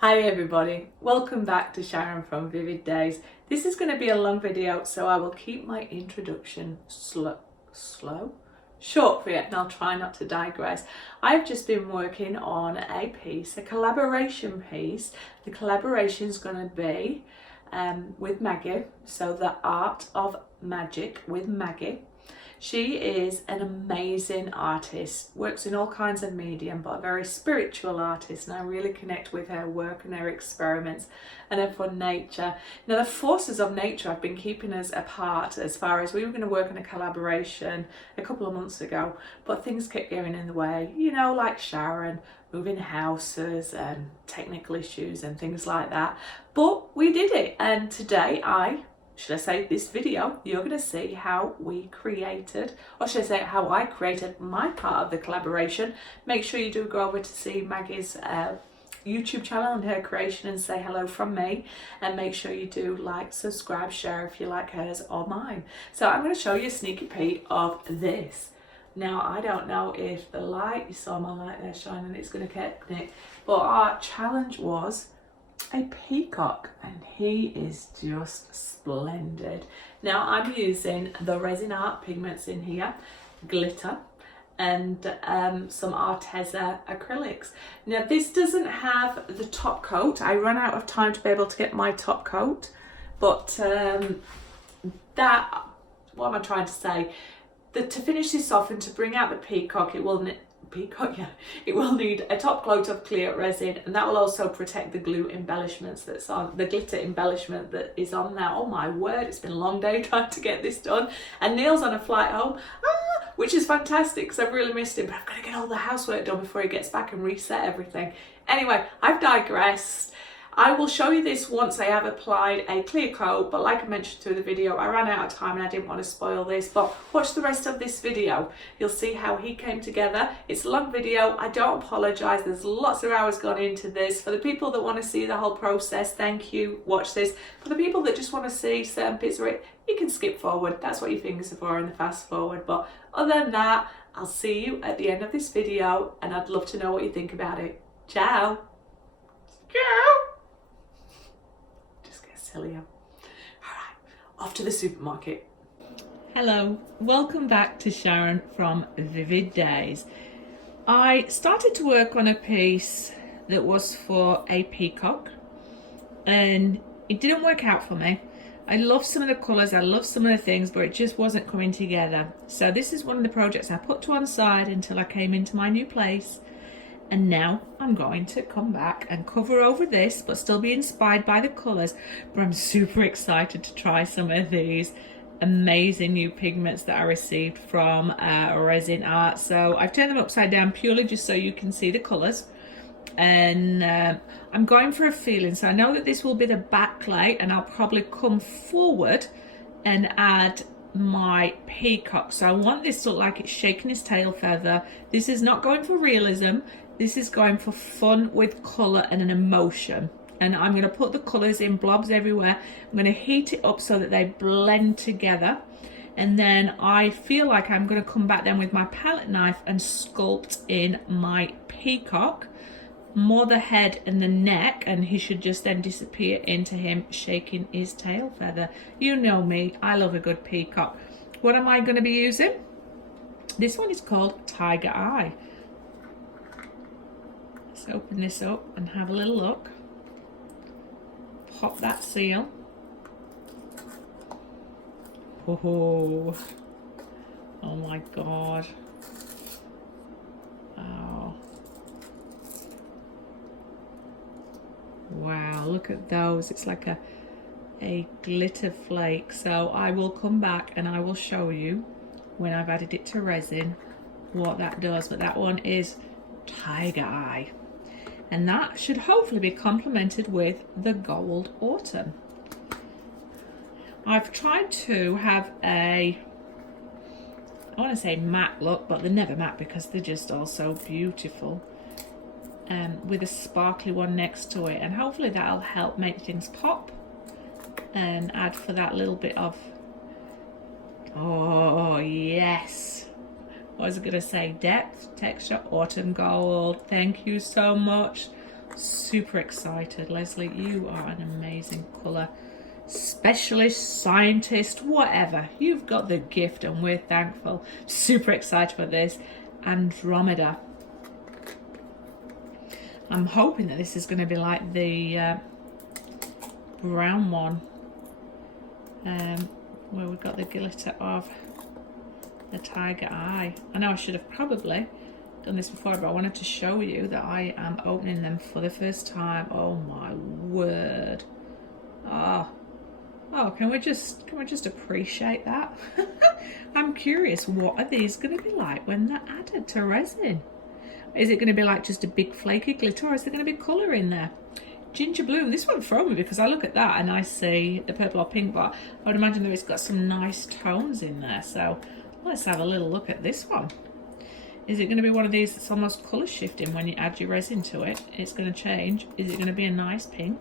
Hi everybody, welcome back to Sharon from Vivid Days. This is going to be a long video, so I will keep my introduction short for you, and I'll try not to digress. I've just been working on a piece, a collaboration piece. The collaboration is going to be with Maggie, so the Art of Magic with Maggie. She is an amazing artist, works in all kinds of medium, but a very spiritual artist, and I really connect with her work and her experiments and her fun nature. Now, the forces of nature have been keeping us apart as far as we were going to work on a collaboration a couple of months ago, but things kept getting in the way, you know, like Sharon, moving houses and technical issues and things like that. But we did it, and today this video, you're going to see how we created, or should I say how I created my part of the collaboration. Make sure you do go over to see Maggie's YouTube channel and her creation and say hello from me, and make sure you do like, subscribe, share if you like hers or mine. So I'm going to show you a sneaky peek of this. Now, I don't know if the light, you saw my light there shining, it's going to catch it, but our challenge was a peacock, and he is just splendid. Now, I'm using the Rezin Artze Pigments in here, glitter, and some Arteza acrylics. Now, this doesn't have the top coat. I ran out of time to be able to get my top coat, but what am I trying to say? To finish this off and to bring out the peacock, it will need a top coat of clear resin, and that will also protect the glue embellishments that's on the glitter embellishment that is on there. Oh my word, it's been a long day trying to get this done, and Neil's on a flight home, which is fantastic because I've really missed him, but I've got to get all the housework done before he gets back and reset everything. Anyway, I've digressed. I will show you this once I have applied a clear coat, but like I mentioned through the video, I ran out of time and I didn't want to spoil this, but watch the rest of this video. You'll see how he came together. It's a long video, I don't apologise, there's lots of hours gone into this. For the people that want to see the whole process, thank you, watch this. For the people that just want to see certain bits of it, you can skip forward, that's what your fingers are for in the fast forward. But other than that, I'll see you at the end of this video, and I'd love to know what you think about it. Ciao! Ciao! Alright, off to the supermarket. Hello, welcome back to Sharon from Vivid Days. I started to work on a piece that was for a peacock, and it didn't work out for me. I love some of the colours, I love some of the things, but it just wasn't coming together. So this is one of the projects I put to one side until I came into my new place. And now I'm going to come back and cover over this, but still be inspired by the colours. But I'm super excited to try some of these amazing new pigments that I received from Rezin Art. So I've turned them upside down purely just so you can see the colours. And I'm going for a feeling. So I know that this will be the backlight, and I'll probably come forward and add my peacock. So I want this to look like it's shaking his tail feather. This is not going for realism. This is going for fun with colour and an emotion. And I'm going to put the colours in blobs everywhere. I'm going to heat it up so that they blend together. And then I feel like I'm going to come back then with my palette knife and sculpt in my peacock. More the head and the neck, and he should just then disappear into him shaking his tail feather. You know me, I love a good peacock. What am I going to be using? This one is called Tiger Eye. Let's open this up and have a little look. Pop that seal. Oh my god. Oh. Wow, look at those. It's like a glitter flake. So I will come back and I will show you when I've added it to resin what that does. But that one is Tiger Eye, and that should hopefully be complemented with the Gold Autumn. I've tried to have I want to say matte look, but they're never matte because they're just all so beautiful. With a sparkly one next to it, and hopefully that'll help make things pop and add for that little bit of, oh yes, what was I gonna say, depth, texture, autumn gold. Thank you so much. Super excited. Leslie, you are an amazing colour specialist, scientist, whatever. You've got the gift and we're thankful. Super excited for this. Andromeda. I'm hoping that this is going to be like the brown one, where we've got the glitter of the tiger eye. I know I should have probably done this before, but I wanted to show you that I am opening them for the first time. Oh my word. Oh, can we just appreciate that? I'm curious, what are these going to be like when they're added to resin? Is it going to be like just a big flaky glitter, or is there going to be colour in there? Ginger Bloom, this one throw me because I look at that and I see the purple or pink, but I would imagine that it's got some nice tones in there. So let's have a little look at this one. Is it going to be one of these that's almost colour shifting when you add your resin to it? It's going to change. Is it going to be a nice pink?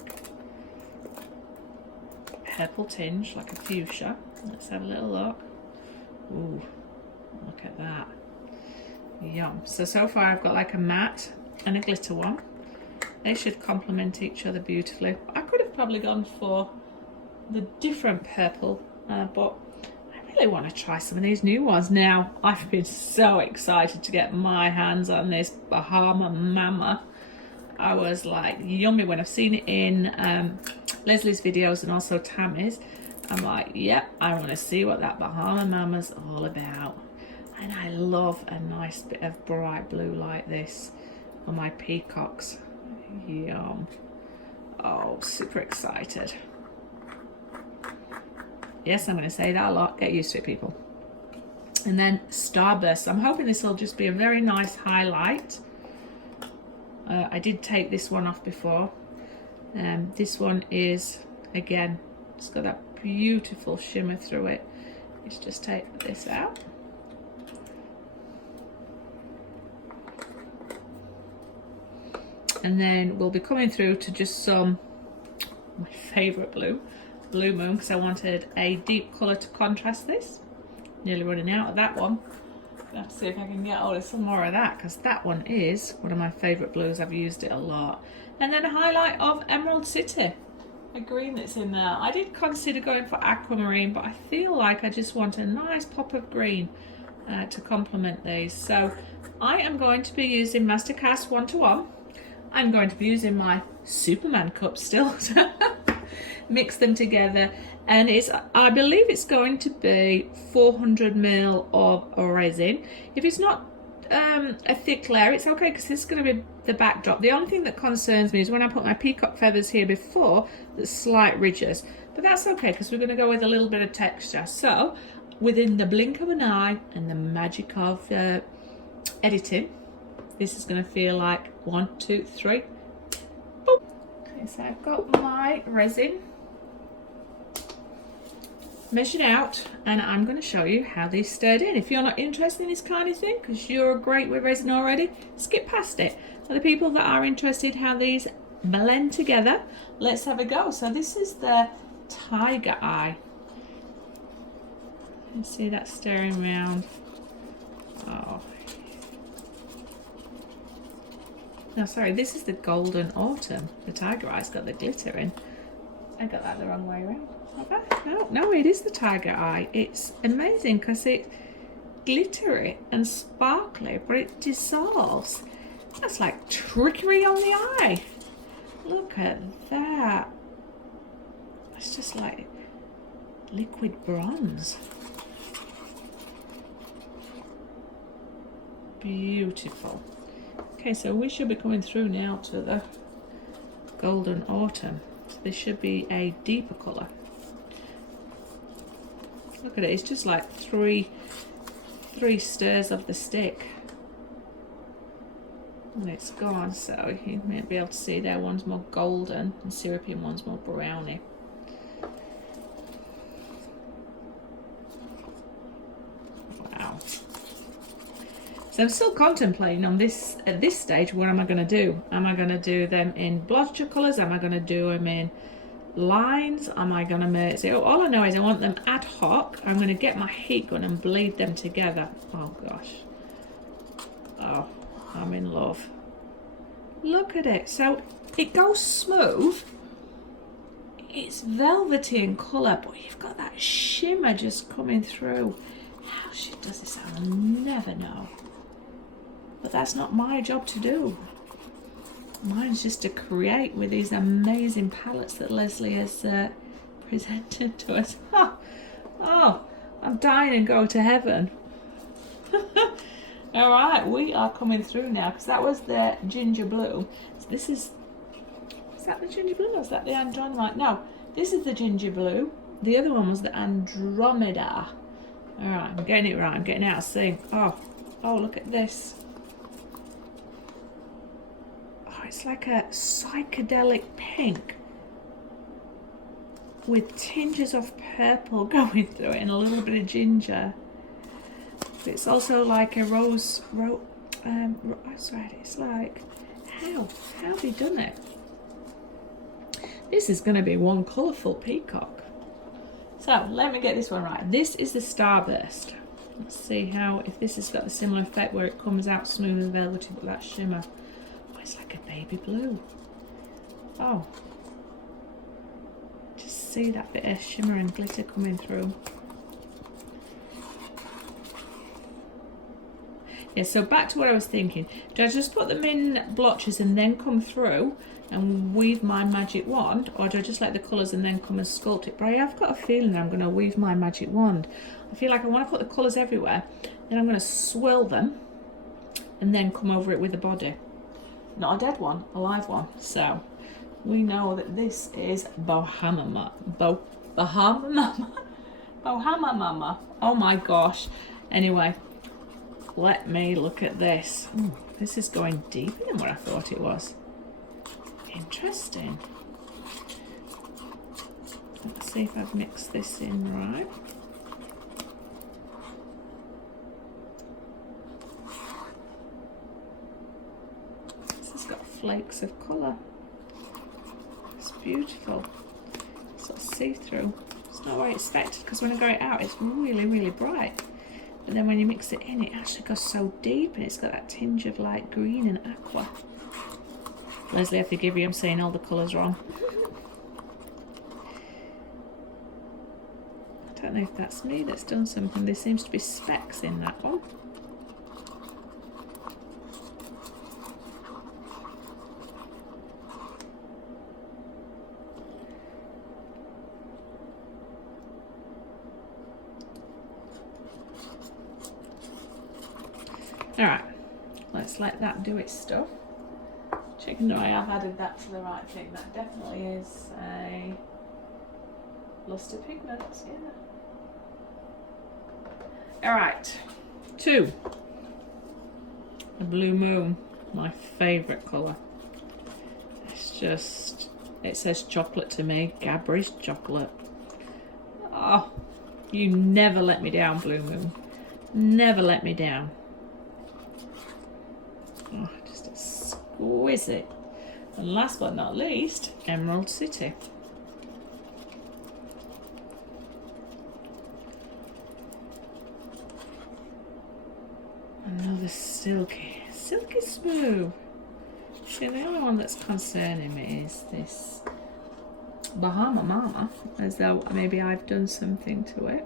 Purple tinge, like a fuchsia. Let's have a little look. Ooh, look at that. Yum. So far I've got like a matte and a glitter one. They should complement each other beautifully. I could have probably gone for the different purple, but I really want to try some of these new ones. Now, I've been so excited to get my hands on this Bahama Mama. I was like, yummy when I've seen it in Leslie's videos and also Tammy's. I'm like, yep, I want to see what that Bahama Mama's all about. And I love a nice bit of bright blue like this on my peacocks. Yum. Oh, super excited. Yes, I'm going to say that a lot. Get used to it, people. And then Starburst. I'm hoping this will just be a very nice highlight. I did take this one off before. This one is, again, it's got that beautiful shimmer through it. Let's just take this out. And then we'll be coming through to just some, my favourite blue, Blue Moon, because I wanted a deep colour to contrast this. Nearly running out of that one. I'll have to see if I can get hold of some more of that, because that one is one of my favourite blues. I've used it a lot. And then a highlight of Emerald City, a green that's in there. I did consider going for aquamarine, but I feel like I just want a nice pop of green to complement these. So I am going to be using Mastercast 1:1. I'm going to be using my Superman cup still to mix them together, and I believe it's going to be 400 ml of resin. If it's not a thick layer, it's okay, because this is going to be the backdrop. The only thing that concerns me is when I put my peacock feathers here before, the slight ridges, but that's okay because we're going to go with a little bit of texture. So within the blink of an eye and the magic of editing, this is going to feel like 1, 2, 3. Boom. Okay, so I've got my resin measured out, and I'm going to show you how these stirred in. If you're not interested in this kind of thing, because you're great with resin already, skip past it. For the people that are interested how these blend together, let's have a go. So this is the tiger eye. You see that stirring around. Oh. No, sorry, this is the golden autumn. The tiger eye's got the glitter in. I got that the wrong way around. No, it is the tiger eye. It's amazing because it's glittery and sparkly, but it dissolves. That's like trickery on the eye. Look at that. It's just like liquid bronze. Beautiful. Okay, so we should be coming through now to the golden autumn. So this should be a deeper colour. Look at it, it's just like three stirs of the stick. And it's gone, so you might be able to see there one's more golden and syrupy and one's more browny. Wow. So I'm still contemplating on this, at this stage, what am I going to do? Am I going to do them in blotcher colours? Am I going to do them in lines? Am I going to make it? All I know is I want them ad hoc. I'm going to get my heat gun and bleed them together. Oh gosh. Oh, I'm in love. Look at it. So it goes smooth. It's velvety in colour, but you've got that shimmer just coming through. How she does this, I'll never know. But that's not my job to do. Mine's just to create with these amazing palettes that Leslie has presented to us. Oh, I'm dying and go to heaven. All right, we are coming through now, because that was the ginger blue. So this is that the ginger blue or is that the Andromeda? No, this is the ginger blue. The other one was the Andromeda. All right, I'm getting it right. I'm getting out of sync. Oh, look at this. Oh, it's like a psychedelic pink with tinges of purple going through it and a little bit of ginger. But it's also like a rose. Sorry, it's like how have they done it? This is going to be one colourful peacock. So let me get this one right. This is the Starburst. Let's see if this has got a similar effect where it comes out smooth and velvety with that shimmer. Oh, it's like a baby blue. Oh, just see that bit of shimmer and glitter coming through. Yeah, so back to what I was thinking. Do I just put them in blotches and then come through and weave my magic wand, or do I just like the colours and then come and sculpt it? But I've got a feeling I'm going to weave my magic wand. I feel like I want to put the colours everywhere, then I'm going to swirl them and then come over it with a body. Not a dead one, a live one. So we know that this is Bahama Mama. Oh my gosh. Anyway, let me look at this. Ooh, this is going deeper than what I thought it was. Interesting. Let's see if I've mixed this in right. This has got flakes of colour. It's beautiful. Sort of see-through. It's not what I expected, because when I got it out it's really, really bright. But then when you mix it in, it actually goes so deep and it's got that tinge of like green and aqua. Leslie, I forgive you, I'm saying all the colours wrong. I don't know if that's me that's done something. There seems to be specks in that one. Alright, let's let that do its stuff. Checking that I have added that to the right thing. That definitely is a luster pigment, yeah. Alright, 2. The Blue Moon, my favourite colour. It's just, it says chocolate to me, Cadbury's chocolate. Oh, you never let me down, Blue Moon. Never let me down. Oh, just exquisite. And last but not least, Emerald City. Another silky smooth. See, the only one that's concerning me is this Bahama Mama, as though maybe I've done something to it.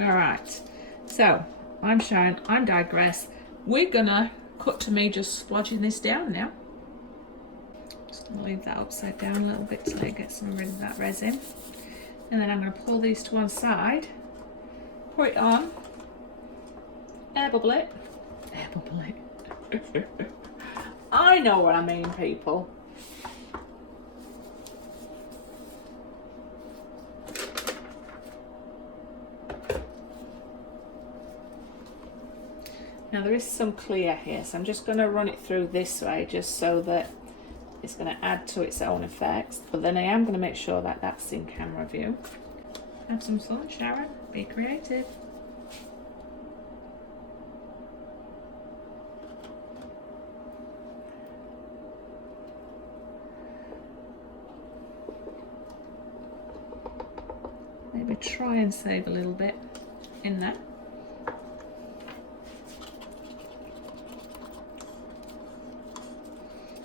Alright, so I'm showing, I'm digress. We're gonna cut to me just splodging this down now. Just gonna leave that upside down a little bit till it gets rid of that resin. And then I'm gonna pull these to one side, put it on, air bubble it. Air bubble it. I know what I mean, people. Now there is some clear here, so I'm just going to run it through this way just so that it's going to add to its own effects. But then I am going to make sure that that's in camera view. Have some fun, Sharon. Be creative. maybe try and save a little bit in there.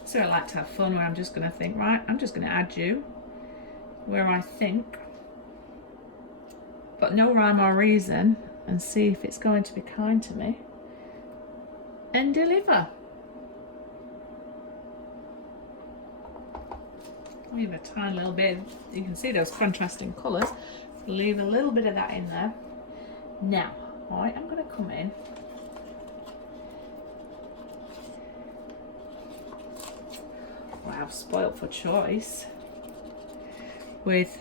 So I like to have fun where I'm just going to think, right, I'm just going to add you where I think, but no rhyme or reason, and see if it's going to be kind to me and deliver. Leave a tiny little bit, you can see those contrasting colours, leave a little bit of that in there. Now, I am going to come in spoilt for choice with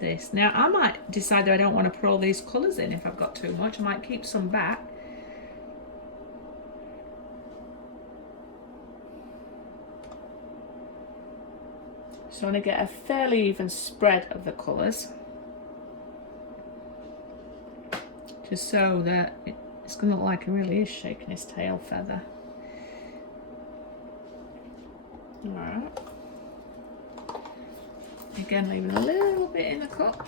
this. Now I might decide that I don't want to put all these colours in if I've got too much. I might keep some back. So I want to get a fairly even spread of the colours, just so that it's going to look like he really is shaking his tail feather. Alright. Again, leaving a little bit in the cup.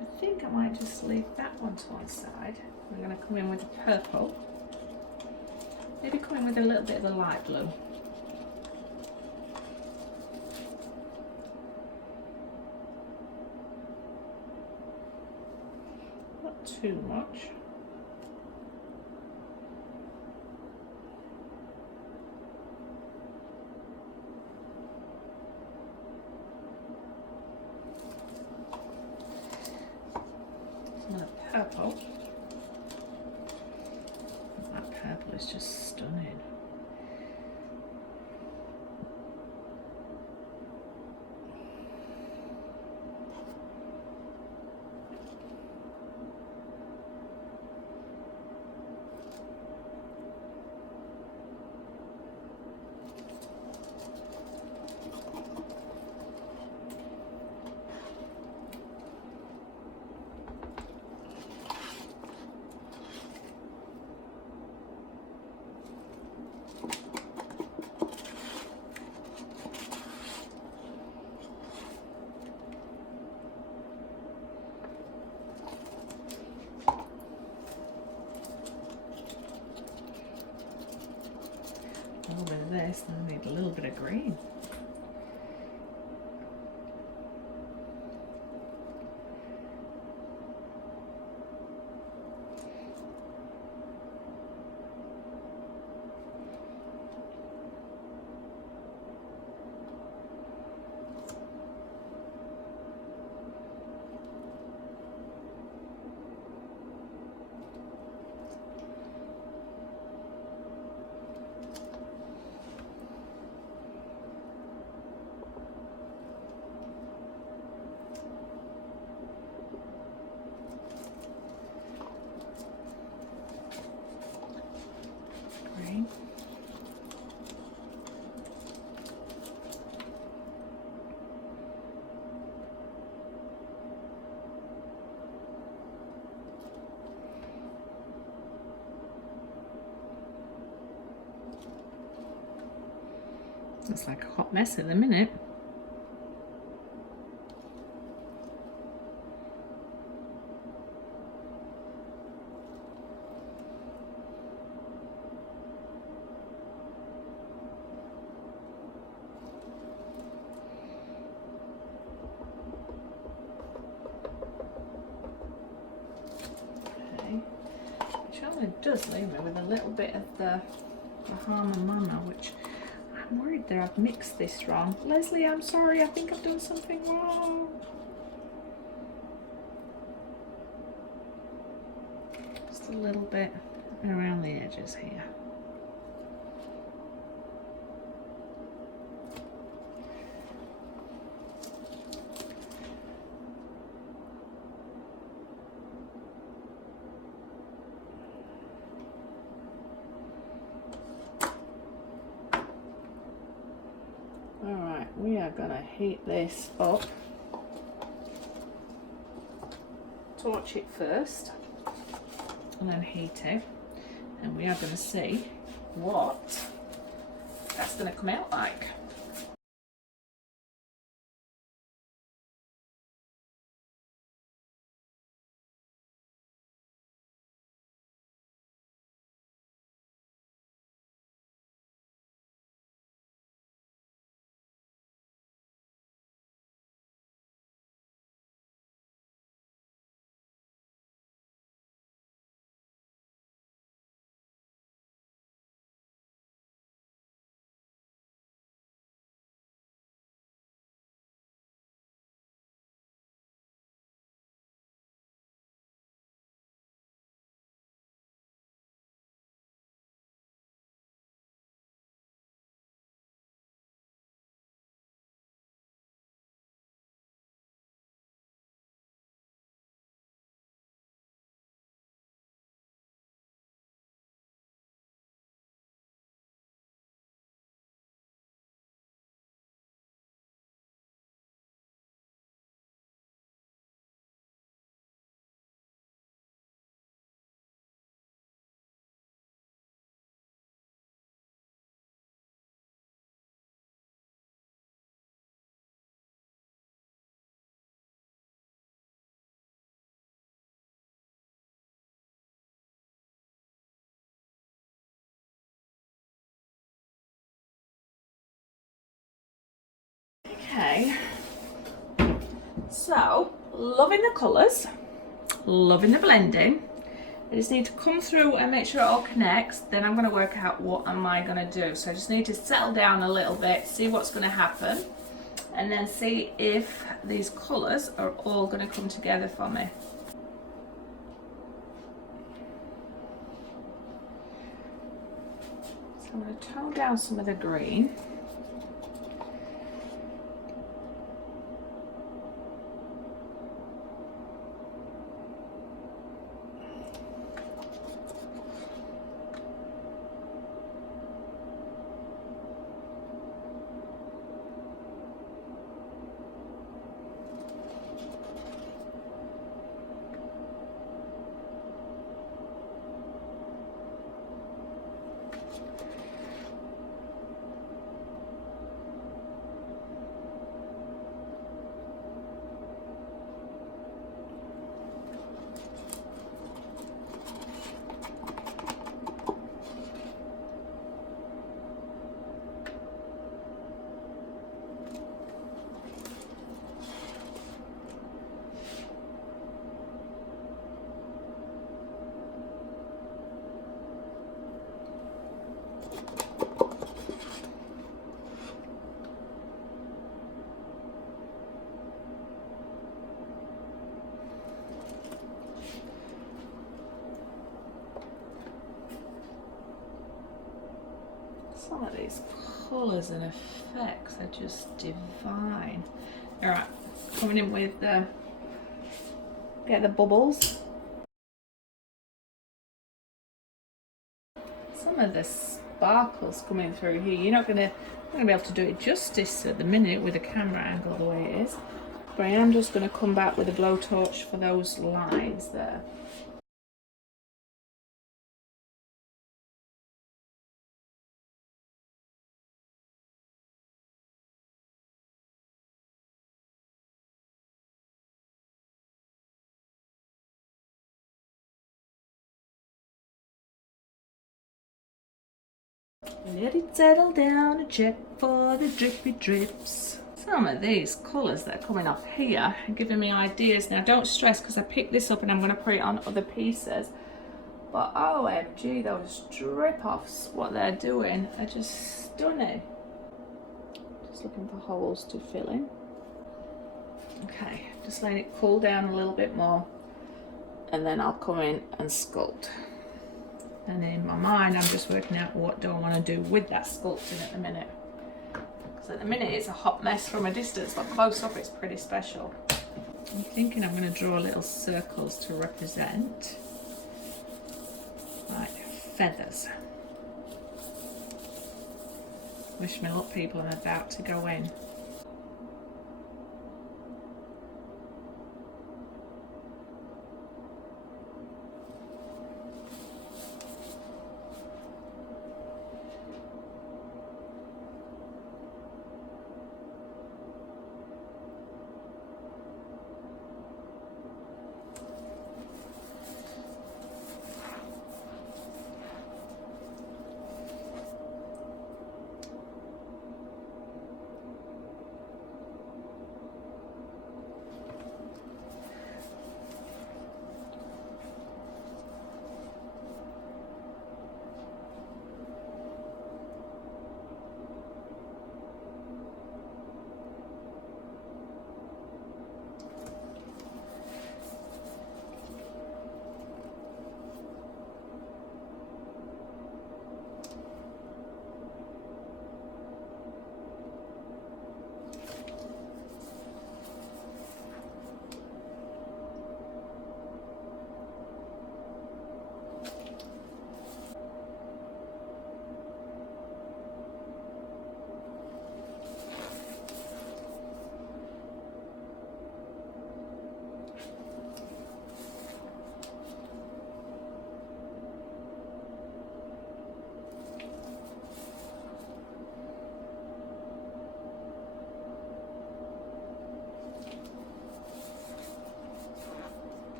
I think I might just leave that one to one side. We're going to come in with a purple. Maybe come in with a little bit of the light blue. Not too much. Purple. That purple is just stunning. A little bit of this, and I need a little bit of green. Looks like a hot mess at the minute. Okay, which only does leave me with a little bit of the Bahama Mama, which I'm worried that I've mixed this wrong. Leslie, I'm sorry, I think I've done something wrong. Just a little bit around the edges here. We are going to heat this up torch it first and then heat it, and we are going to see what that's going to come out like. Okay, so loving the colours, loving the blending. I just need to come through and make sure it all connects, then I'm going to work out what am I going to do. So I just need to settle down a little bit, see what's going to happen, and then see if these colours are all going to come together for me. So I'm going to tone down some of the green. Some of these colours and effects are just divine. Alright, coming in with the, get the bubbles. Some of the sparkles coming through here. You're not going to be able to do it justice at the minute with the camera angle the way it is. But I am just going to come back with a blowtorch for those lines there. Let it settle down and check for the drippy drips. Some of these colours that are coming off here are giving me ideas. Now don't stress because I picked this up and I'm going to put it on other pieces. But OMG, those drip offs, what they're doing are just stunning. Just looking for holes to fill in. Okay, just letting it cool down a little bit more and then I'll come in and sculpt. And in my mind, I'm just working out what do I want to do with that sculpting at the minute. Because at the minute it's a hot mess from a distance, but close up it's pretty special. I'm thinking I'm going to draw little circles to represent like feathers. Wish me luck, people, I'm about to go in.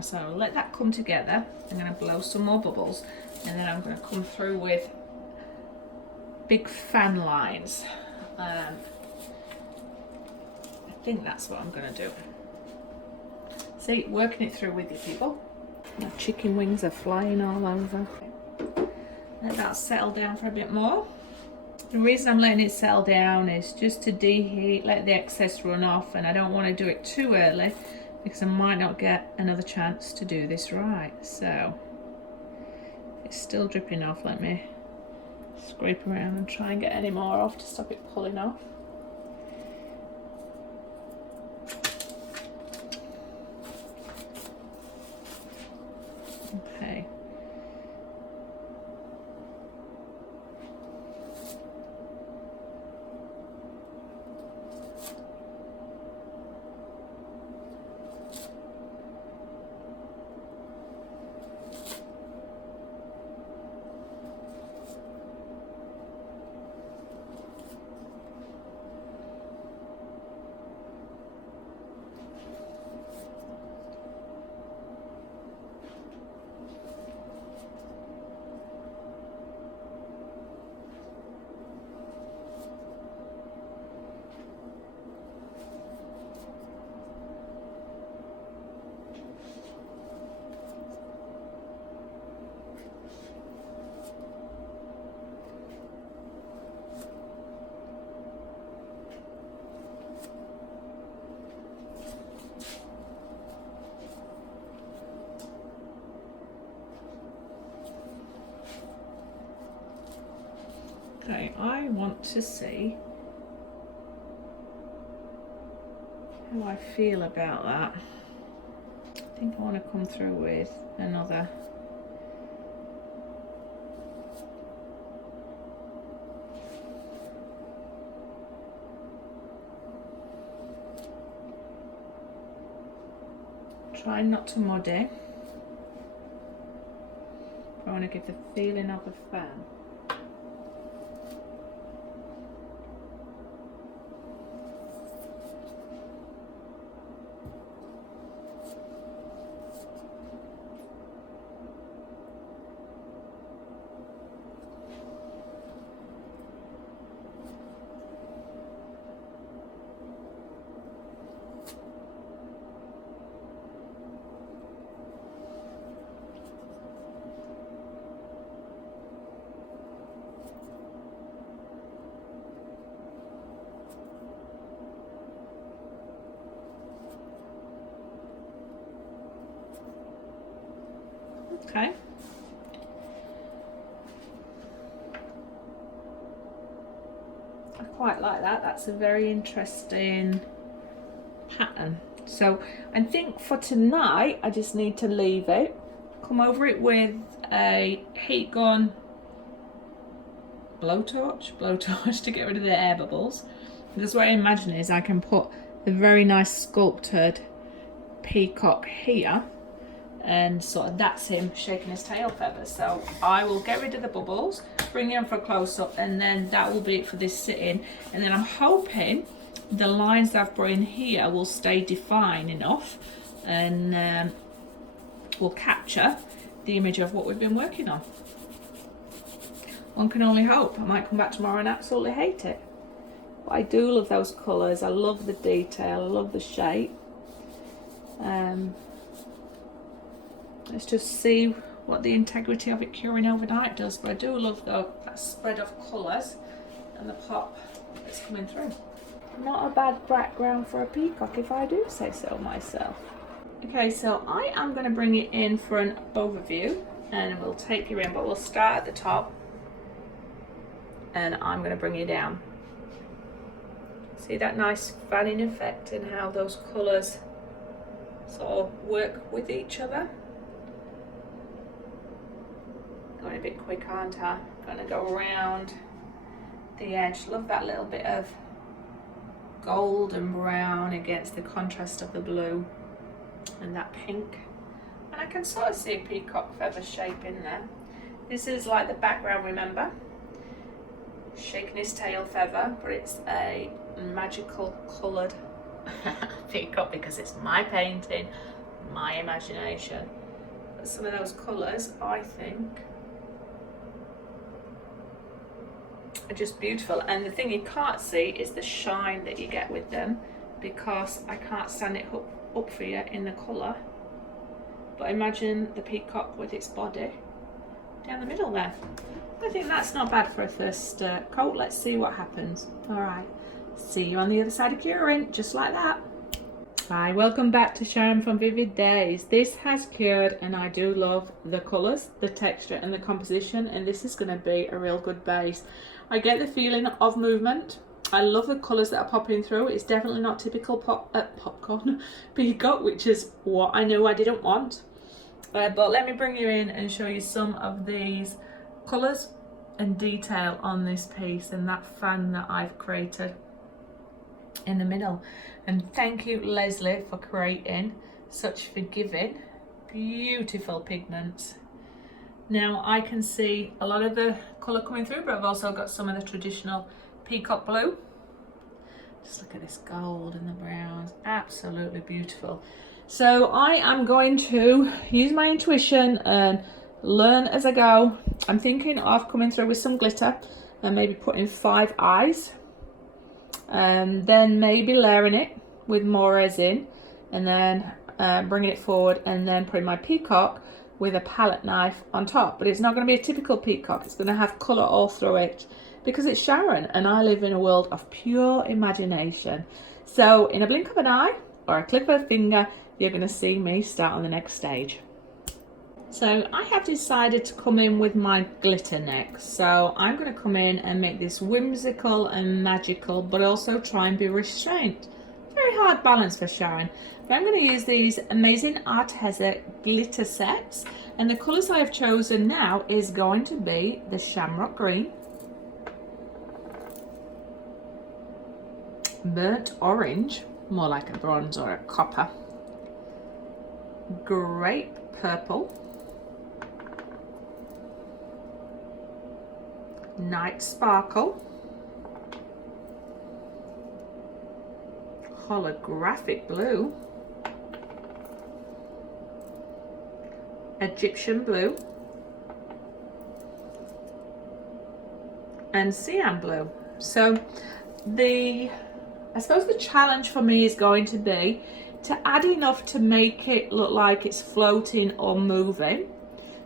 So I'll let that come together. I'm going to blow some more bubbles, and then I'm going to come through with big fan lines. I think that's what I'm going to do. See, working it through with you people. My chicken wings are flying all over. Let that settle down for a bit more. The reason I'm letting it settle down is just to deheat, let the excess run off, and I don't want to do it too early because I might not get another chance to do this right. So it's still dripping off. Let me scrape around and try and get any more off to stop it pulling off. Okay. Okay, I want to see how I feel about that. I think I want to come through with another try not to muddy. I want to give the feeling of a fan. Okay. I quite like that. That's a very interesting pattern. So I think for tonight I just need to leave it, come over it with a heat gun, blowtorch to get rid of the air bubbles. Because what I imagine is I can put a very nice sculpted peacock here, and sort of that's him shaking his tail feathers. So I will get rid of the bubbles, bring him for a close-up, and then that will be it for this sit-in. And then I'm hoping the lines that I've brought in here will stay defined enough and will capture the image of what we've been working on. One can only hope. I might come back tomorrow and absolutely hate it. But I do love those colours, I love the detail, I love the shape. Let's just see what the integrity of it curing overnight does. But I do love that spread of colours and the pop that's coming through. Not a bad background for a peacock, if I do say so myself. Okay, so I am going to bring it in for an overview and we'll tape you in, but we'll start at the top and I'm going to bring you down. See that nice fanning effect and how those colours sort of work with each other? Going a bit quick, aren't I? Gonna go around the edge. Love that little bit of gold and brown against the contrast of the blue and that pink. And I can sort of see a peacock feather shape in there. This is like the background, remember? Shaking his tail feather, but it's a magical coloured peacock because it's my painting. my imagination. But some of those colours, I think, are just beautiful. And the thing you can't see is the shine that you get with them, because I can't stand it up for you in the colour. But imagine the peacock with its body down the middle there. I think that's not bad for a first coat. Let's see what happens. All right, see you on the other side of curing, just like that. Hi, welcome back to Sharon from Vivid Days. This has cured and I do love the colours, the texture and the composition, and this is going to be a real good base. I get the feeling of movement. I love the colours that are popping through. It's definitely not typical popcorn peacock, which is what I knew I didn't want. But let me bring you in and show you some of these colours and detail on this piece and that fan that I've created in the middle. And thank you, Leslie, for creating such forgiving, beautiful pigments. Now I can see a lot of the colour coming through, but I've also got some of the traditional peacock blue. Just look at this gold and the browns, absolutely beautiful. So I am going to use my intuition and learn as I go. I'm thinking of coming through with some glitter and maybe putting 5 eyes, and then maybe layering it with more resin, and then bringing it forward and then putting my peacock with a palette knife on top. But it's not going to be a typical peacock, it's going to have colour all through it, because it's Sharon and I live in a world of pure imagination. So in a blink of an eye or a click of a finger, you're going to see me start on the next stage. So I have decided to come in with my glitter next. So I'm going to come in and make this whimsical and magical, but also try and be restrained. Very hard balance for Sharon. But I'm going to use these amazing Arteze glitter sets, and the colours I have chosen now is going to be the Shamrock Green, Burnt Orange, more like a bronze or a copper, Grape Purple, Night Sparkle, Holographic Blue, Egyptian Blue, and Cyan Blue. So I suppose the challenge for me is going to be to add enough to make it look like it's floating or moving,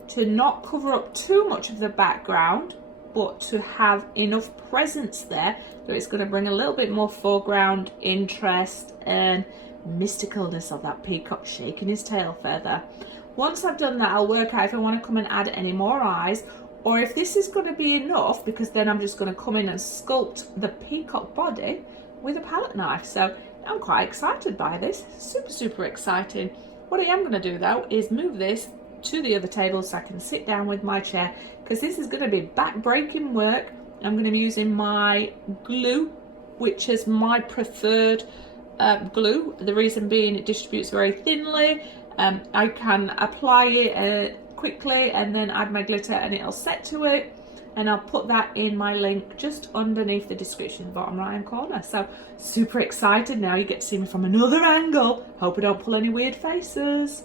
to not cover up too much of the background, but to have enough presence there that it's going to bring a little bit more foreground interest and mysticalness of that peacock shaking his tail feather. Once I've done that, I'll work out if I want to come and add any more eyes, or if this is going to be enough, because then I'm just going to come in and sculpt the peacock body with a palette knife. So I'm quite excited by this, super exciting. What I am going to do though is move this to the other table so I can sit down with my chair, because this is going to be back-breaking work. I'm going to be using my glue, which is my preferred glue. The reason being it distributes very thinly. I can apply it quickly and then add my glitter and it'll set to it, and I'll put that in my link just underneath the description, bottom right hand corner. So super excited now, you get to see me from another angle. Hope I don't pull any weird faces.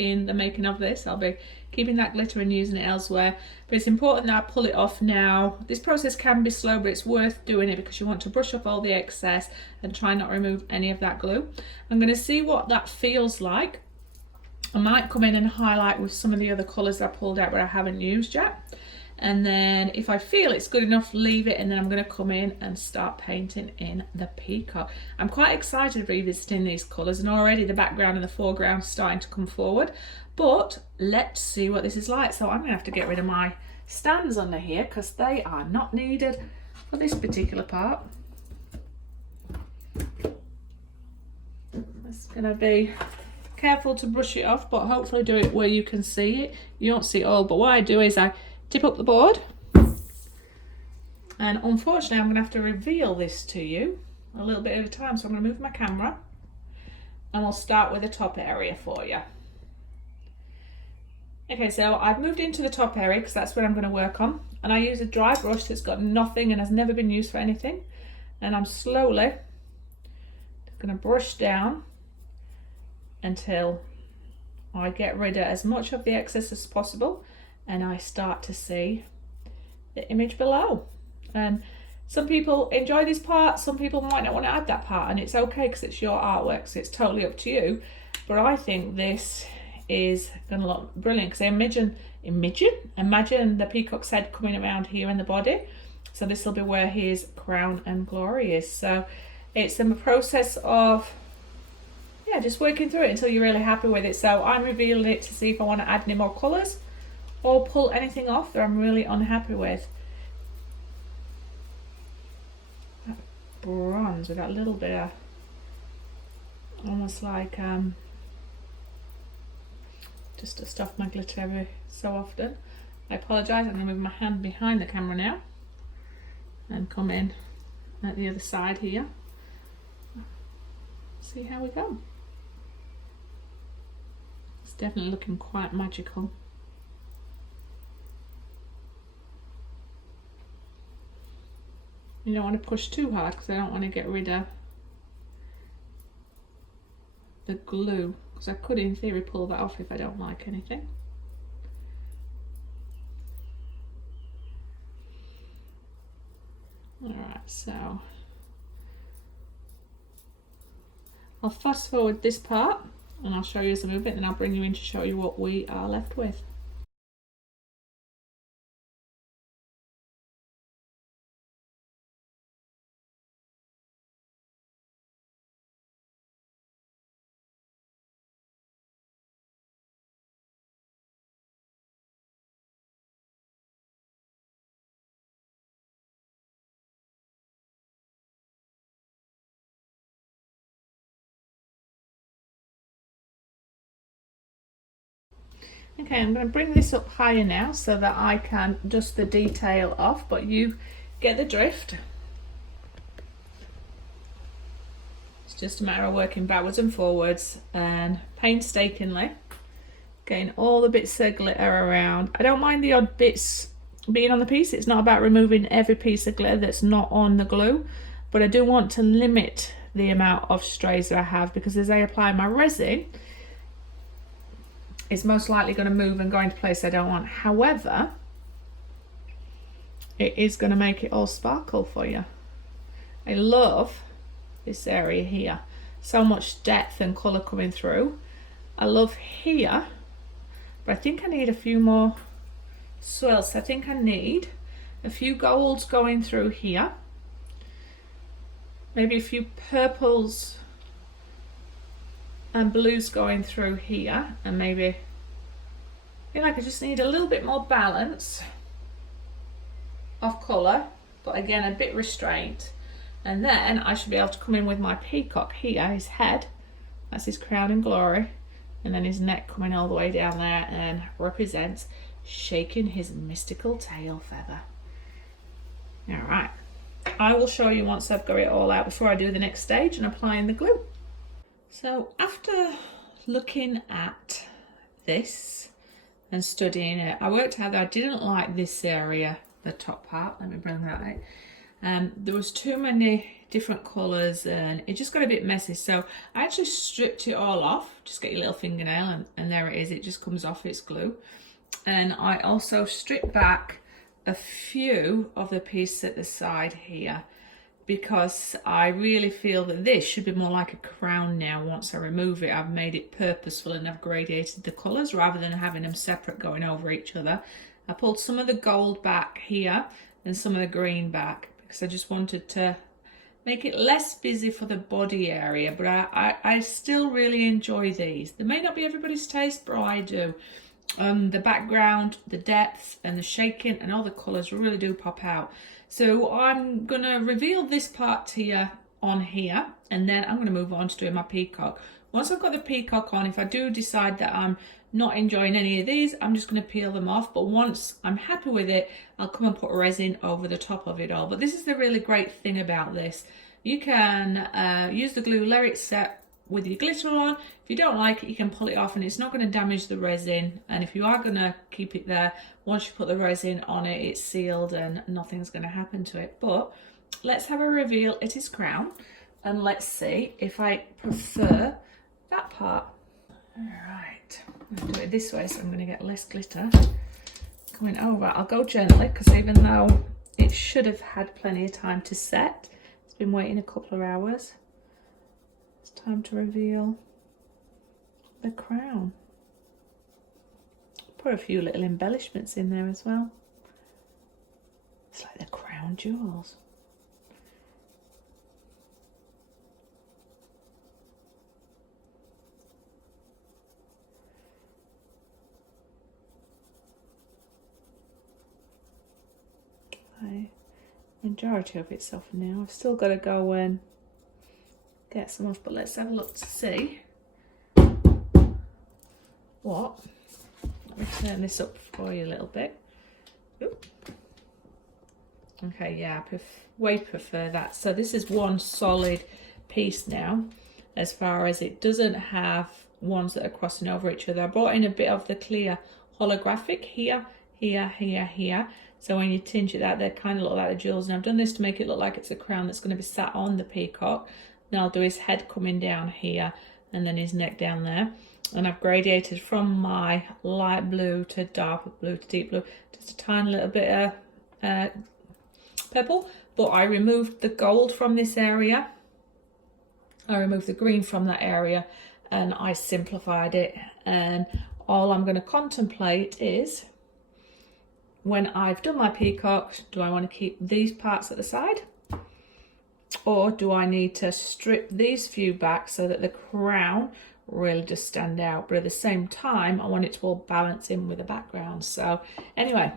in the making of this. I'll be keeping that glitter and using it elsewhere, but it's important that I pull it off now. This process can be slow, but it's worth doing it because you want to brush off all the excess and try not to remove any of that glue. I'm going to see what that feels like. I might come in and highlight with some of the other colours I pulled out but I haven't used yet. And then if I feel it's good enough, leave it, and then I'm going to come in and start painting in the peacock. I'm quite excited revisiting these colours, and already the background and the foreground starting to come forward, but let's see what this is like. So I'm going to have to get rid of my stands under here because they are not needed for this particular part. It's going to be careful to brush it off, but hopefully do it where you can see it. You don't see it all, but what I do is I tip up the board, and unfortunately I'm going to have to reveal this to you a little bit at a time, so I'm going to move my camera and I'll start with the top area for you. Okay, so I've moved into the top area because that's what I'm going to work on, and I use a dry brush that's got nothing and has never been used for anything, and I'm slowly going to brush down until I get rid of as much of the excess as possible and I start to see the image below. And some people enjoy this part, some people might not want to add that part, and it's okay because it's your artwork, so it's totally up to you. But I think this is going to look brilliant because imagine the peacock's head coming around here in the body, so this will be where his crown and glory is. So it's a process of just working through it until you're really happy with it. So I'm revealing it to see if I want to add any more colours or pull anything off that I'm really unhappy with. That bronze with that little bit of almost like just to stuff my glitter every so often. I apologise, I'm going to move my hand behind the camera now and come in at the other side here. See how we go. It's definitely looking quite magical. You don't want to push too hard because I don't want to get rid of the glue, because I could in theory pull that off if I don't like anything. Alright, so I'll fast forward this part and I'll show you as I move it, and I'll bring you in to show you what we are left with. Okay, I'm going to bring this up higher now so that I can dust the detail off, but you get the drift. It's just a matter of working backwards and forwards and painstakingly getting all the bits of glitter around. I don't mind the odd bits being on the piece. It's not about removing every piece of glitter that's not on the glue, but I do want to limit the amount of strays that I have, because as I apply my resin, it's most likely going to move and go into place I don't want. However, it is going to make it all sparkle for you. I love this area here. So much depth and colour coming through. I love here, but I think I need a few more swirls. I think I need a few golds going through here. Maybe a few purples and blues going through here, and maybe I feel like I just need a little bit more balance of colour, but again a bit restraint. And then I should be able to come in with my peacock here, his head, that's his crown and glory, and then his neck coming all the way down there and represents shaking his mystical tail feather. Alright, I will show you once I've got it all out before I do the next stage and applying the glue. So after looking at this and studying it, I worked out that I didn't like this area, the top part. Let me bring that out. There was too many different colours and it just got a bit messy, so I actually stripped it all off. Just get your little fingernail and there it is, it just comes off its glue. And I also stripped back a few of the pieces at the side here, because I really feel that this should be more like a crown now. Once I remove it, I've made it purposeful and I've gradated the colours rather than having them separate going over each other. I pulled some of the gold back here and some of the green back because I just wanted to make it less busy for the body area, but I still really enjoy these. They may not be everybody's taste, but I do. The background, the depth and the shaking and all the colours really do pop out. So I'm going to reveal this part here on here, and then I'm going to move on to doing my peacock. Once I've got the peacock on, if I do decide that I'm not enjoying any of these, I'm just going to peel them off. But once I'm happy with it, I'll come and put resin over the top of it all. But this is the really great thing about this. You can use the glue, let it set with your glitter on. If you don't like it, you can pull it off and it's not going to damage the resin. And if you are going to keep it there, once you put the resin on it, it's sealed and nothing's going to happen to it. But let's have a reveal at his crown and let's see if I prefer that part. All right, I'm going to do it this way, so I'm going to get less glitter going over. I'll go gently because even though it should have had plenty of time to set, it's been waiting a couple of hours. It's time to reveal the crown. Put a few little embellishments in there as well. It's like the crown jewels. Majority of it's off now. I've still got to go and get some off, but let's have a look to see what. Let me turn this up for you a little bit. Oop. Okay, yeah, I way prefer that. So this is one solid piece now, as far as it doesn't have ones that are crossing over each other. I brought in a bit of the clear holographic here, here, here, here. So when you tinge it out, they kind of look like the jewels. And I've done this to make it look like it's a crown that's going to be sat on the peacock. Now I'll do his head coming down here and then his neck down there. And I've gradated from my light blue to dark blue to deep blue. Just a tiny little bit of purple. But I removed the gold from this area. I removed the green from that area. And I simplified it. And all I'm going to contemplate is, when I've done my peacock, do I want to keep these parts at the side? Or do I need to strip these few back so that the crown really does stand out? But at the same time, I want it to all balance in with the background. So anyway,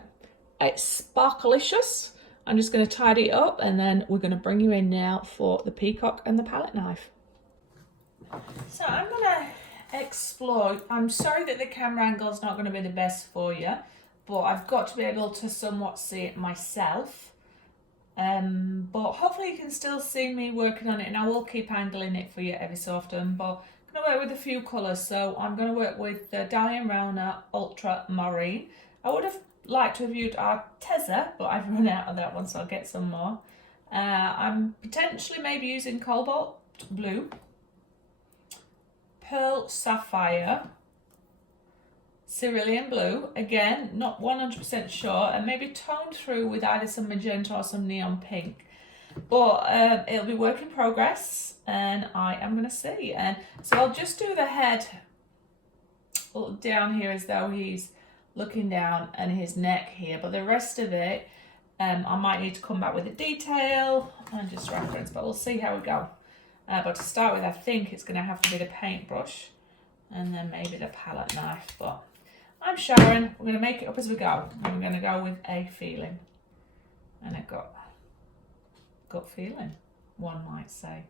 it's sparkalicious. I'm just going to tidy it up and then we're going to bring you in now for the peacock and the palette knife. So I'm going to explore. I'm sorry that the camera angle is not going to be the best for you, but I've got to be able to somewhat see it myself. But hopefully you can still see me working on it, and I will keep angling it for you every so often. But I'm going to work with a few colours, so I'm going to work with the Dahlia Rowner Ultra Marine. I would have liked to have used Arteza, but I've run out of that one, so I'll get some more. I'm potentially maybe using Cobalt Blue, Pearl Sapphire, Cerulean Blue, again, not 100% sure, and maybe toned through with either some magenta or some neon pink. But it'll be work in progress, and I am going to see. And so I'll just do the head down here as though he's looking down, and his neck here. But the rest of it, I might need to come back with a detail and just reference, but we'll see how we go. But to start with, I think it's going to have to be the paintbrush and then maybe the palette knife. But I'm Sharon, we're going to make it up as we go. And we're going to go with a feeling. And a gut feeling, one might say.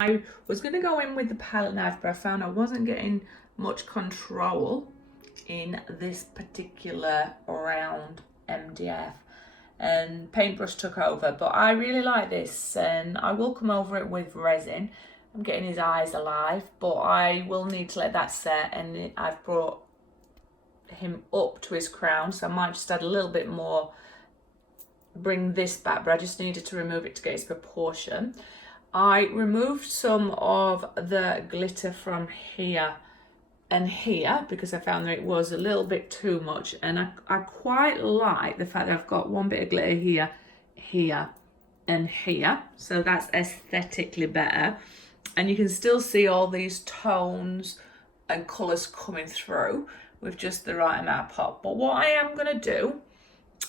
I was going to go in with the palette knife, but I found I wasn't getting much control in this particular round MDF, and paintbrush took over. But I really like this, and I will come over it with resin. I'm getting his eyes alive, but I will need to let that set, and I've brought him up to his crown, so I might just add a little bit more, bring this back, but I just needed to remove it to get its proportion. I removed some of the glitter from here and here, because I found that it was a little bit too much, and I quite like the fact that I've got one bit of glitter here, here and here, so that's aesthetically better, and you can still see all these tones and colours coming through with just the right amount of pop. But what I am going to do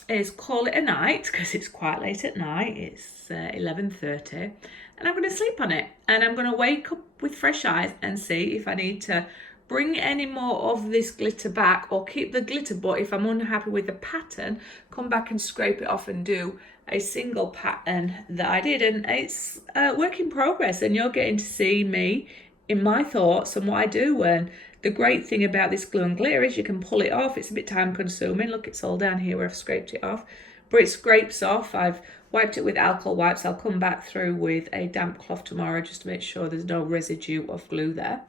is call it a night, because it's quite late at night. It's 11:30, and I'm going to sleep on it, and I'm going to wake up with fresh eyes and see if I need to bring any more of this glitter back or keep the glitter, but if I'm unhappy with the pattern, come back and scrape it off and do a single pattern that I did. And it's a work in progress, and you're getting to see me in my thoughts and what I do. And the great thing about this glue and glitter is you can pull it off. It's a bit time consuming. Look, it's all down here where I've scraped it off, but it scrapes off. I've wiped it with alcohol wipes. I'll come back through with a damp cloth tomorrow just to make sure there's no residue of glue there.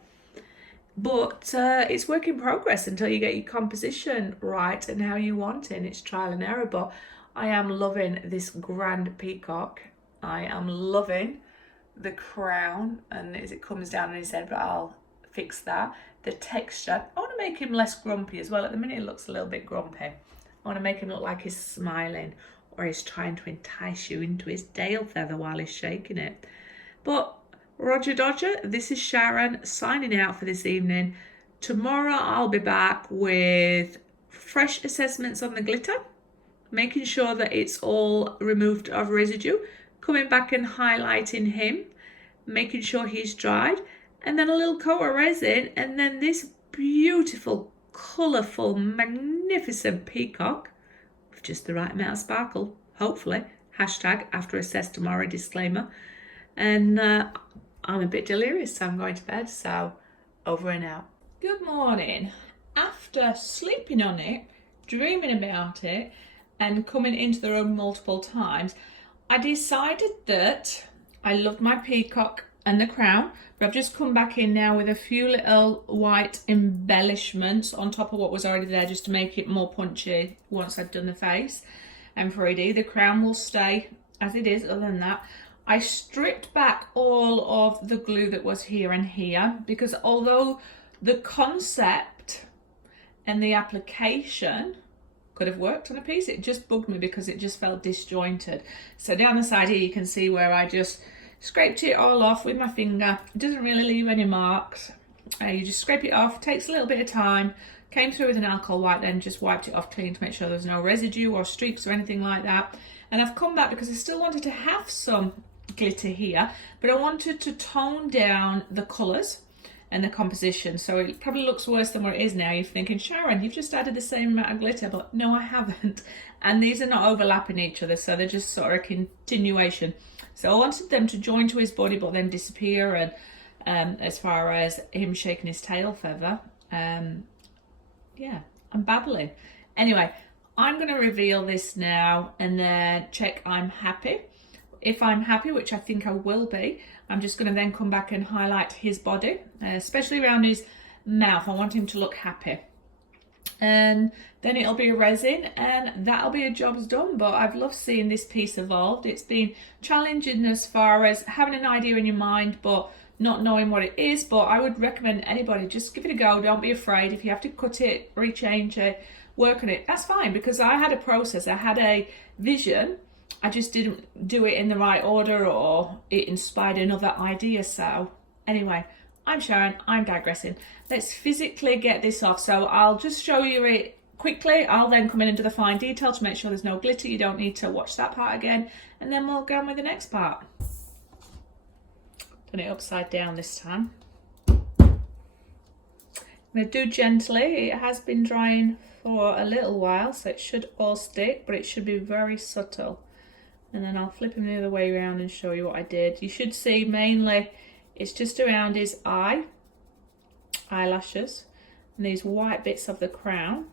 But it's work in progress until you get your composition right and how you want it. And it's trial and error, but I am loving this grand peacock. I am loving the crown, and as it comes down on his head, but I'll fix that. The texture, I want to make him less grumpy as well. At the minute it looks a little bit grumpy. I want to make him look like he's smiling, or he's trying to entice you into his tail feather while he's shaking it. But Roger Dodger, this is Sharon signing out for this evening. Tomorrow I'll be back with fresh assessments on the glitter, making sure that it's all removed of residue, coming back and highlighting him, making sure he's dried, and then a little coat of resin, and then this beautiful, colourful, magnificent peacock with just the right amount of sparkle, hopefully. Hashtag after assess tomorrow disclaimer. And I'm a bit delirious, so I'm going to bed, so over and out. Good morning. After sleeping on it, dreaming about it, and coming into the room multiple times, I decided that I loved my peacock and the crown, but I've just come back in now with a few little white embellishments on top of what was already there, just to make it more punchy once I've done the face and 3D. The crown will stay as it is. Other than that, I stripped back all of the glue that was here and here, because although the concept and the application could have worked on a piece, it just bugged me because it just felt disjointed. So down the side here you can see where I just scraped it all off with my finger. It doesn't really leave any marks. You just scrape it off, takes a little bit of time. Came through with an alcohol wipe, then just wiped it off clean to make sure there's no residue or streaks or anything like that. And I've come back because I still wanted to have some glitter here, but I wanted to tone down the colours and the composition, so it probably looks worse than what it is now. You're thinking, Sharon, you've just added the same amount of glitter, but no, I haven't. And these are not overlapping each other, so they're just sort of a continuation. So I wanted them to join to his body but then disappear, and as far as him shaking his tail feather, yeah, I'm babbling. Anyway, I'm going to reveal this now and then check I'm happy. If I'm happy, which I think I will be, I'm just going to then come back and highlight his body, especially around his mouth. I want him to look happy. And then it'll be a resin, and that'll be a job's done. But I've loved seeing this piece evolved. It's been challenging as far as having an idea in your mind, but not knowing what it is. But I would recommend anybody, just give it a go. Don't be afraid. If you have to cut it, rechange it, work on it, that's fine, because I had a process. I had a vision. I just didn't do it in the right order, or it inspired another idea. So anyway, I'm Sharon, I'm digressing. Let's physically get this off. So I'll just show you it quickly. I'll then come in and do the fine detail to make sure there's no glitter. You don't need to watch that part again. And then we'll go on with the next part. Done it upside down this time. I'm going to do gently. It has been drying for a little while, so it should all stick, but it should be very subtle. And then I'll flip him the other way around and show you what I did. You should see mainly it's just around his eyelashes, and these white bits of the crown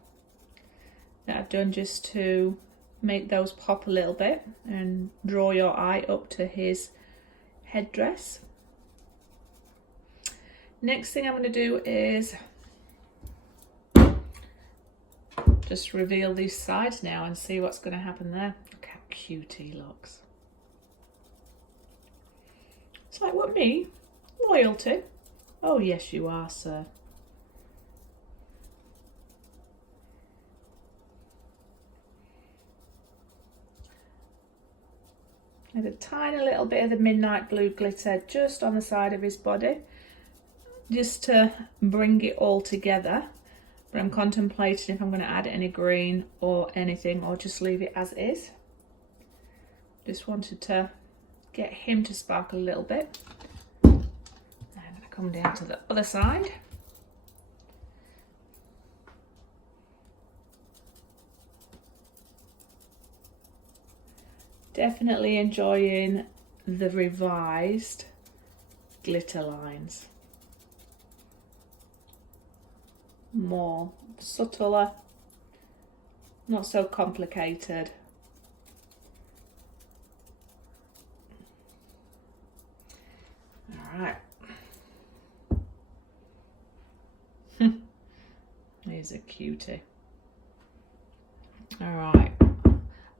that I've done just to make those pop a little bit and draw your eye up to his headdress. Next thing I'm going to do is just reveal these sides now and see what's going to happen there. Look how cute he looks. It's like, what, me? Loyalty? Oh yes you are, sir. Add a tiny little bit of the midnight blue glitter just on the side of his body, just to bring it all together. But I'm contemplating if I'm going to add any green or anything, or just leave it as is. Just wanted to get him to sparkle a little bit. And I come down to the other side. Definitely enjoying the revised glitter lines. More subtler, not so complicated. All right. He's a cutie. All right.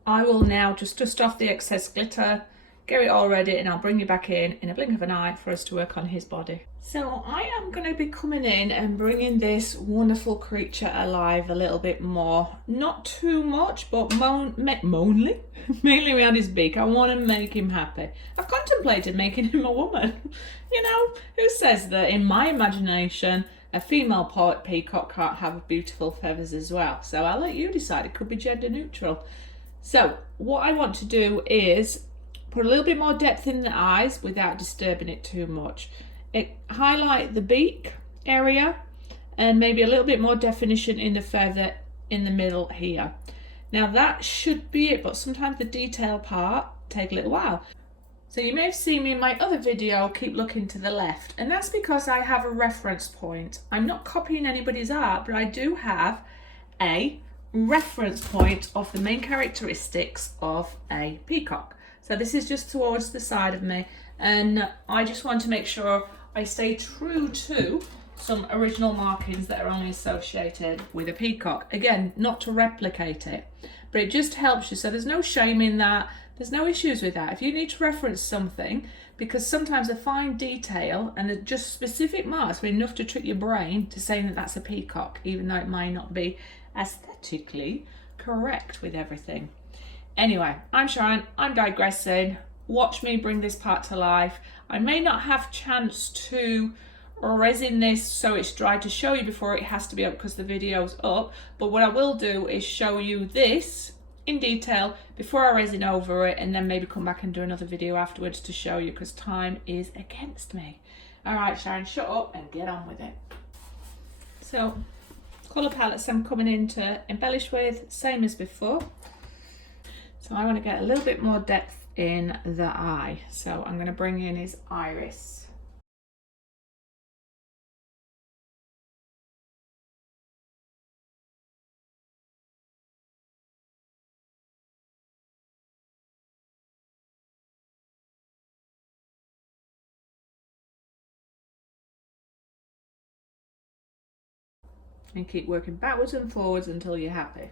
I will now just dust off the excess glitter, get it all ready, and I'll bring you back in a blink of an eye for us to work on his body. So I am going to be coming in and bringing this wonderful creature alive a little bit more. Not too much, but mainly around his beak. I want to make him happy. I've contemplated making him a woman. You know, who says that in my imagination a female peacock can't have beautiful feathers as well? So I'll let you decide. It could be gender neutral. So what I want to do is put a little bit more depth in the eyes without disturbing it too much. Highlight the beak area and maybe a little bit more definition in the feather in the middle here. Now that should be it, but sometimes the detail part take a little while. So you may have seen me in my other video, keep looking to the left, and that's because I have a reference point. I'm not copying anybody's art, but I do have a reference point of the main characteristics of a peacock. So this is just towards the side of me, and I just want to make sure I stay true to some original markings that are only associated with a peacock. Again, not to replicate it, but it just helps you. So there's no shame in that. There's no issues with that. If you need to reference something, because sometimes a fine detail and just specific marks are enough to trick your brain to saying that that's a peacock, even though it might not be aesthetically correct with everything. Anyway, I'm Sharon, I'm digressing. Watch me bring this part to life. I may not have chance to resin this so it's dry to show you before it has to be up because the video's up, but what I will do is show you this in detail before I resin over it, and then maybe come back and do another video afterwards to show you, because time is against me. All right, Sharon, shut up and get on with it. So colour palettes I'm coming in to embellish with, same as before. So I want to get a little bit more depth in the eye. So I'm going to bring in his iris. And keep working backwards and forwards until you're happy.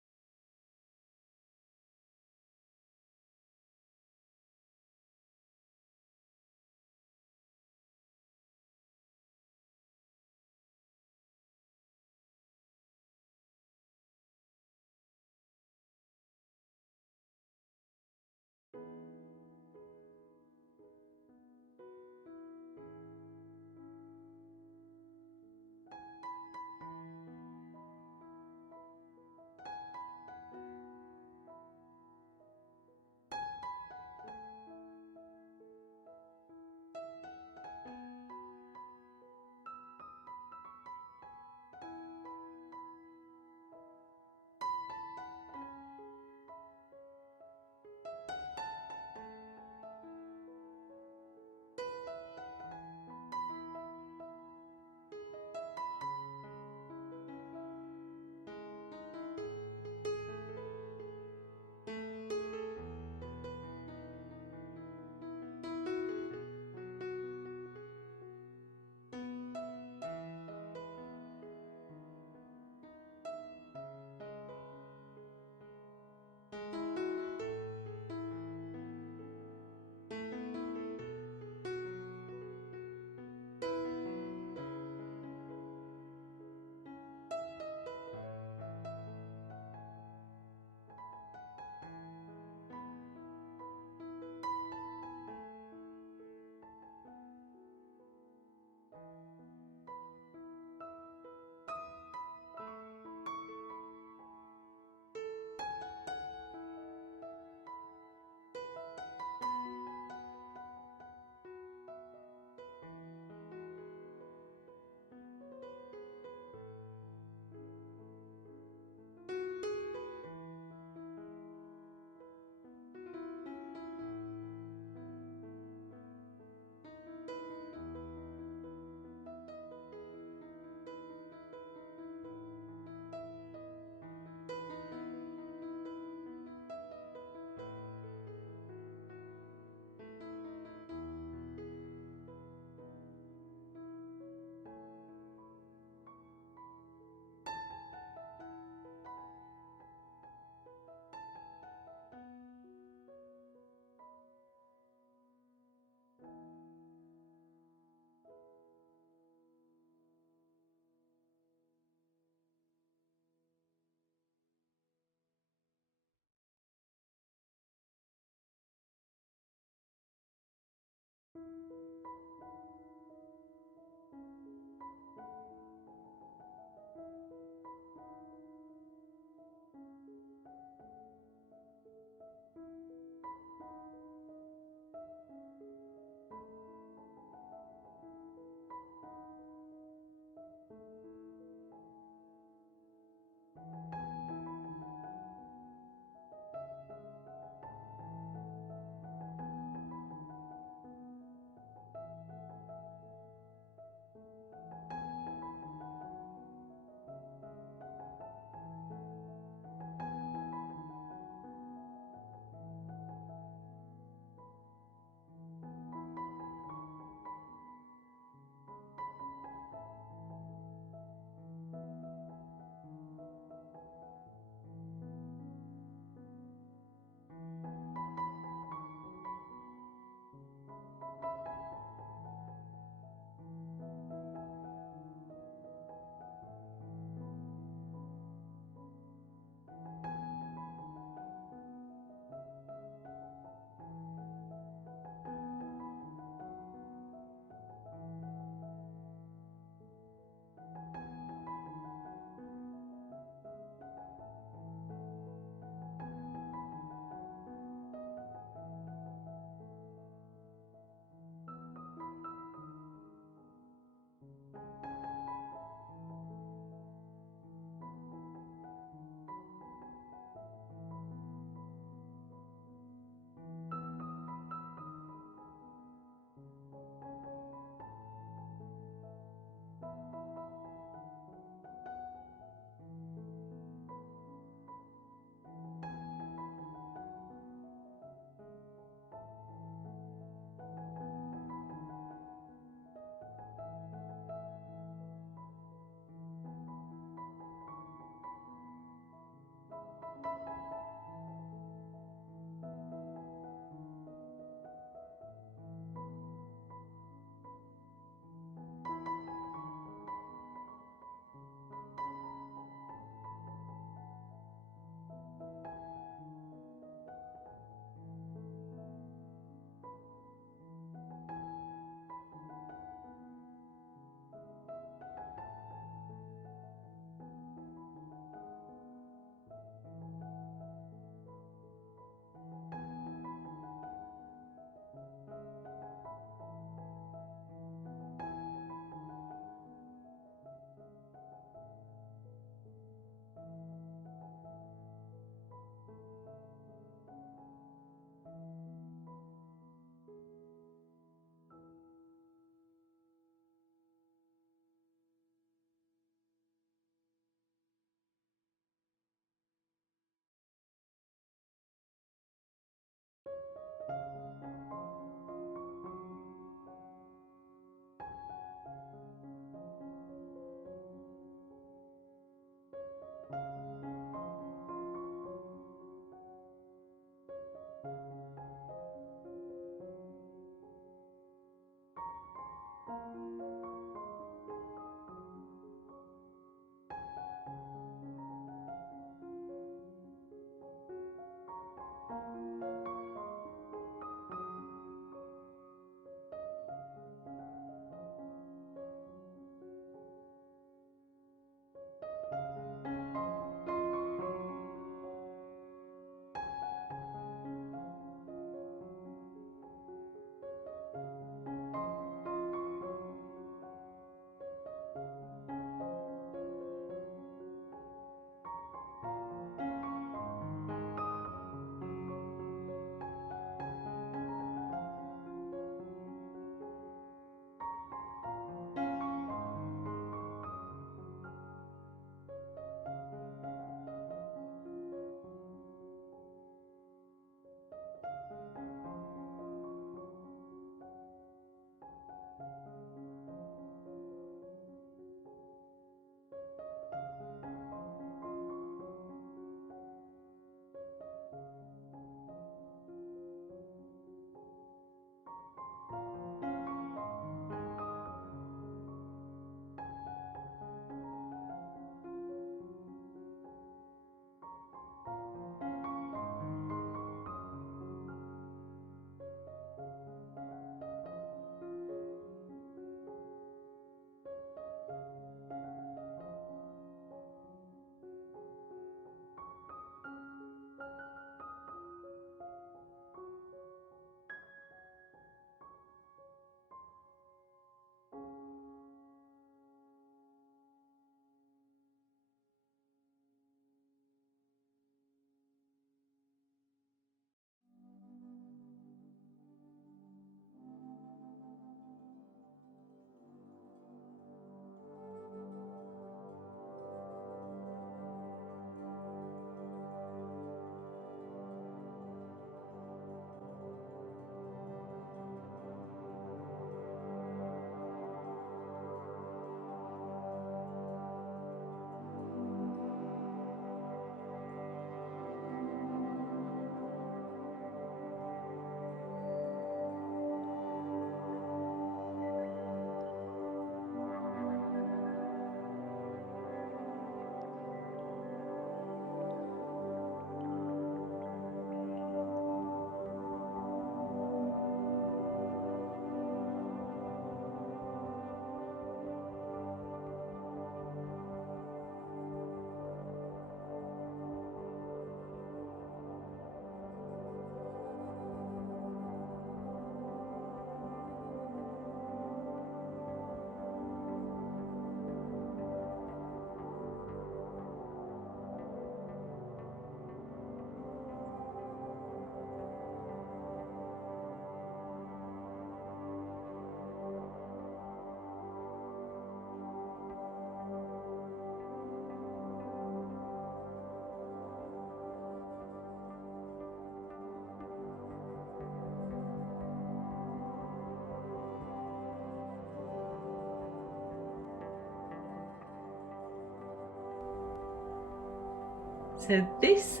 So this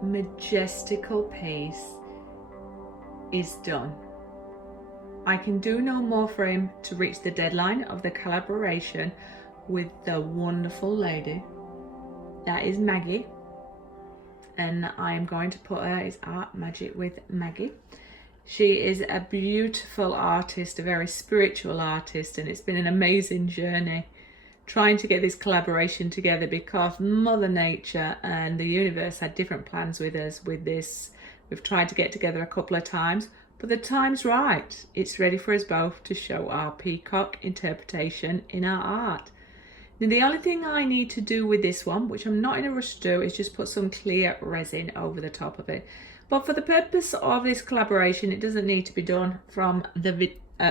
majestical piece is done. I can do no more for him to reach the deadline of the collaboration with the wonderful lady that is Maggie, and I am going to put her as Art Maggik with Maggie. She is a beautiful artist, a very spiritual artist, and it's been an amazing journey trying to get this collaboration together because Mother Nature and the universe had different plans with us with this. We've tried to get together a couple of times, but the time's right. It's ready for us both to show our peacock interpretation in our art. Now, the only thing I need to do with this one, which I'm not in a rush to do, is just put some clear resin over the top of it. But for the purpose of this collaboration, it doesn't need to be done from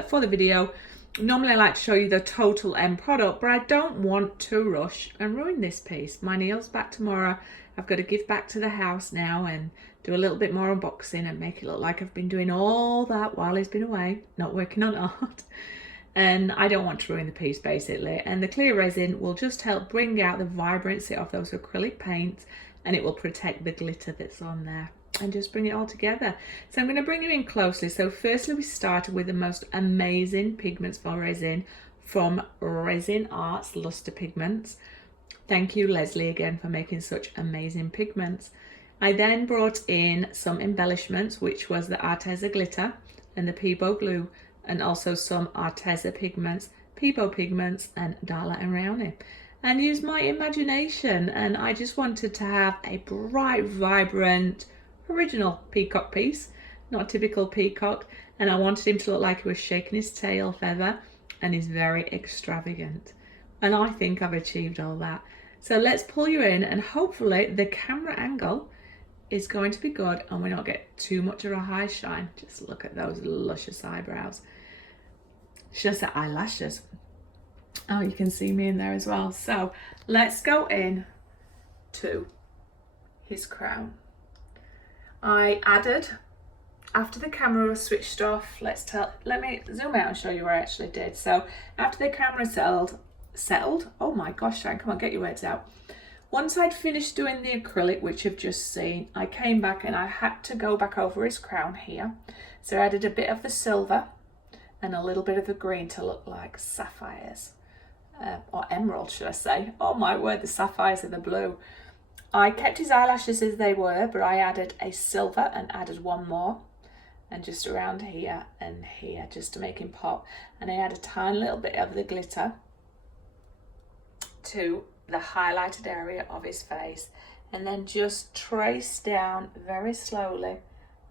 for the video. Normally I like to show you the total end product, but I don't want to rush and ruin this piece. My Neil's back tomorrow. I've got to give back to the house now and do a little bit more unboxing and make it look like I've been doing all that while he's been away, not working on art. And I don't want to ruin the piece basically. And the clear resin will just help bring out the vibrancy of those acrylic paints, and it will protect the glitter that's on there and just bring it all together. So I'm going to bring you in closely. So firstly, we started with the most amazing pigments for resin from Rezin Artze Pigments. Thank you, Leslie, again for making such amazing pigments. I then brought in some embellishments, which was the Arteza glitter and the Peebo glue, and also some Arteza pigments, Peebo pigments, and Dala and Rowney, and used my imagination. And I just wanted to have a bright, vibrant, original peacock piece, not typical peacock, and I wanted him to look like he was shaking his tail feather and is very extravagant, and I think I've achieved all that. So let's pull you in, and hopefully the camera angle is going to be good and we don't get too much of a high shine. Just look at those luscious eyebrows. Should I say eyelashes? Oh, you can see me in there as well. So let's go in to his crown. I added, after the camera was switched off, let me zoom out and show you what I actually did. So after the camera settled, oh my gosh, Shane, come on, get your words out. Once I'd finished doing the acrylic, which you've just seen, I came back and I had to go back over his crown here. So I added a bit of the silver and a little bit of the green to look like sapphires, or emerald, should I say. Oh my word, the sapphires are the blue. I kept his eyelashes as they were, but I added a silver and added one more, and just around here and here, just to make him pop. And I add a tiny little bit of the glitter to the highlighted area of his face, and then just trace down very slowly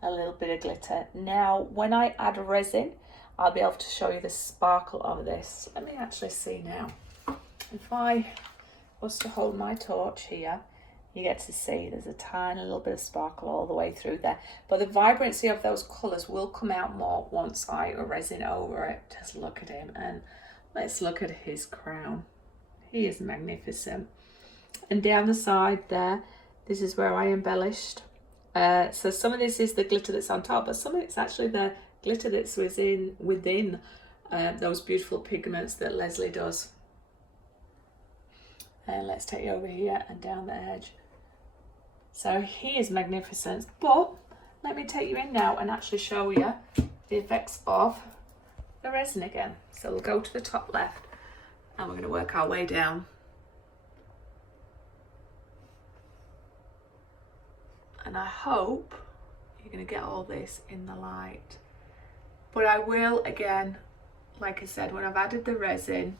a little bit of glitter. Now, when I add resin, I'll be able to show you the sparkle of this. Let me actually see now. If I was to hold my torch here, you get to see there's a tiny little bit of sparkle all the way through there. But the vibrancy of those colours will come out more once I resin over it. Just look at him, and let's look at his crown. He is magnificent. And down the side there, this is where I embellished. So some of this is the glitter that's on top, but some of it's actually the glitter that's within those beautiful pigments that Leslie does. And let's take you over here and down the edge. So he is magnificent, but let me take you in now and actually show you the effects of the resin again. So we'll go to the top left and we're going to work our way down. And I hope you're going to get all this in the light. But I will, again, like I said, when I've added the resin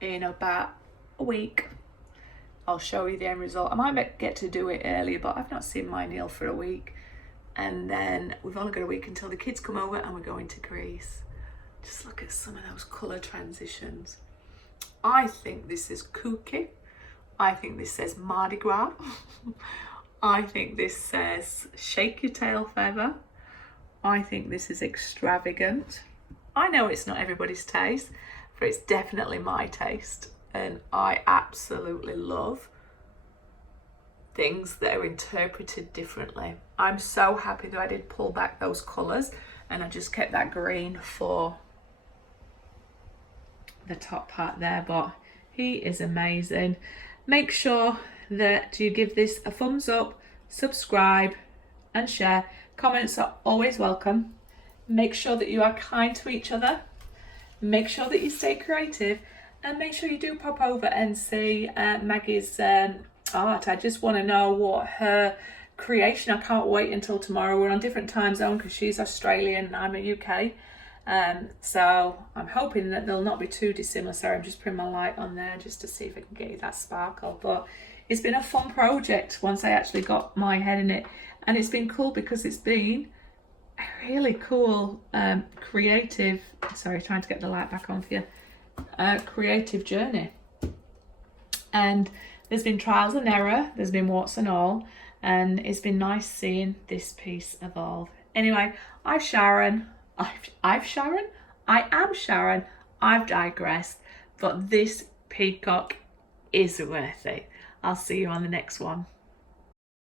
in about a week, I'll show you the end result. I might get to do it earlier, but I've not seen my Neil for a week. And then we've only got a week until the kids come over and we're going to Greece. Just look at some of those colour transitions. I think this is kooky. I think this says Mardi Gras. I think this says shake your tail feather. I think this is extravagant. I know it's not everybody's taste, but it's definitely my taste. And I absolutely love things that are interpreted differently. I'm so happy that I did pull back those colours and I just kept that green for the top part there, but he is amazing. Make sure that you give this a thumbs up, subscribe and share. Comments are always welcome. Make sure that you are kind to each other. Make sure that you stay creative, and make sure you do pop over and see Maggie's art. I just want to know what her creation. I can't wait until tomorrow. We're on different time zone because she's Australian and I'm a UK. So I'm hoping that they'll not be too dissimilar. Sorry, I'm just putting my light on there just to see if I can get you that sparkle. But it's been a fun project once I actually got my head in it, and it's been cool because it's been a really cool creative, sorry, trying to get the light back on for you, creative journey. And there's been trials and error, there's been warts and all, and it's been nice seeing this piece evolve. Anyway, I'm Sharon. I am Sharon. I've digressed, but this peacock is worth it. I'll see you on the next one.